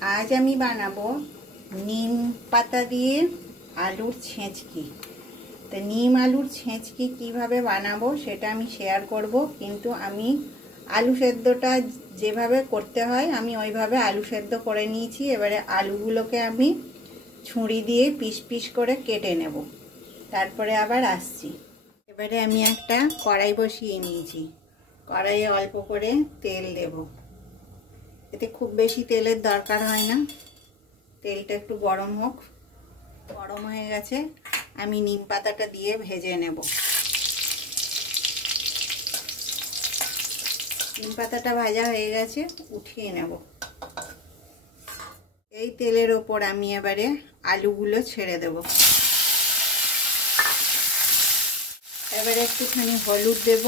आज আমি বানাবো নিম পাতা দিয়ে আলুর ছেঁচকি। তো নিম আলুর ছেঁচকি কিভাবে বানাবো সেটা আমি শেয়ার করব, কিন্তু আমি আলু সেদ্ধটা যেভাবে করতে হয় আমি ওইভাবে আলু সেদ্ধ করে নিয়েছি। এবারে আলুগুলোকে আমি ছুরি দিয়ে পিস পিস করে কেটে নেব, তারপরে আবার আসছি। এবারে আমি একটা কড়াই বসিয়ে নিয়েছি, কড়াইয়ে অল্প করে তেল দেব। এতে খুব বেশি তেলের দরকার হয় না, তেলটা একটু গরম হোক। গরম হয়ে গেছে, আমি নিম পাতাটা দিয়ে ভেজে নেব। নিম পাতাটা ভাজা হয়ে গেছে, উঠিয়ে নেব। এই তেলের ওপর আমি এবারে আলুগুলো ছেড়ে দেব। এবারে একটুখানি হলুদ দেব,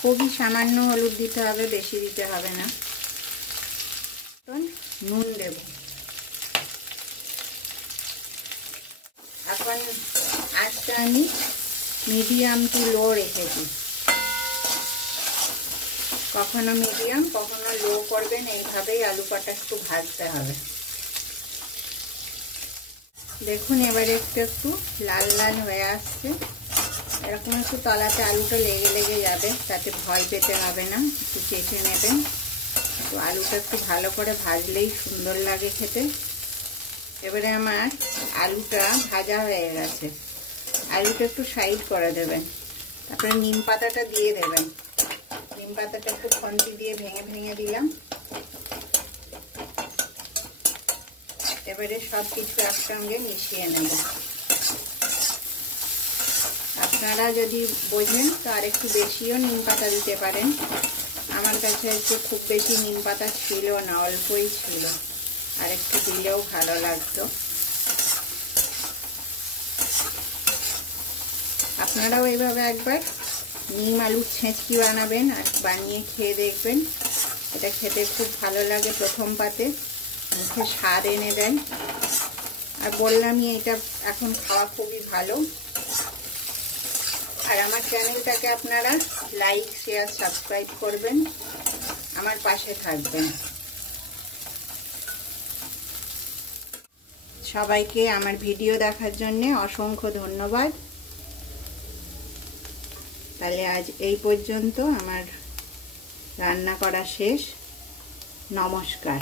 খুবই সামান্য হলুদ দিতে হবে, বেশি দিতে হবে না। নুন দেব। এখন আঁচটা আমি মিডিয়াম টু লো রেখেছি, কখনো মিডিয়াম কখনো লো করবেন, এইভাবেই আলু কটা একটু ভাজতে হবে। দেখুন এবারে একটু একটু লাল লাল হয়ে আসছে, এরকম একটু তলাতে আলুটা লেগে লেগে যাবে, তাতে ভয় পেতে হবে না, একটু চেখে নেবেন। তো আলুটা একটু ভালো করে ভাজলেই সুন্দর লাগে খেতে। এবারে আমার আলুটা ভাজা হয়ে গেছে, আলুটা একটু সাইড করে দেবেন, তারপরে নিম পাতাটা দিয়ে দেবেন। নিম পাতাটা একটু খন্তি দিয়ে ভেঙে ভেঙে দিলাম। এবারে সব কিছু একসঙ্গে মিশিয়ে নেব। আপনারা যদি বোঝেন তো আর একটু বেশিও নিম পাতা দিতে পারেন, আমার কাছে হচ্ছে খুব বেশি নিম পাতা ছিল না, অল্পই ছিল, আর একটু দিলেও ভালো লাগতো। আপনারাও এইভাবে একবার নিম আলুর ছেঁচকি বানাবেন আর বানিয়ে খেয়ে দেখবেন, এটা খেতে খুব ভালো লাগে। প্রথম পাতে মুখে স্বাদ এনে দেয়, আর বললামই এটা এখন খাওয়া খুবই ভালো। আর আমার চ্যানেলটাকে আপনারা লাইক শেয়ার সাবস্ক্রাইব করবেন, আমার পাশে থাকবেন। সবাইকে আমার ভিডিও দেখার জন্য অসংখ্য ধন্যবাদ। তাহলে আজ এই পর্যন্ত, আমার রান্না করা শেষ। নমস্কার।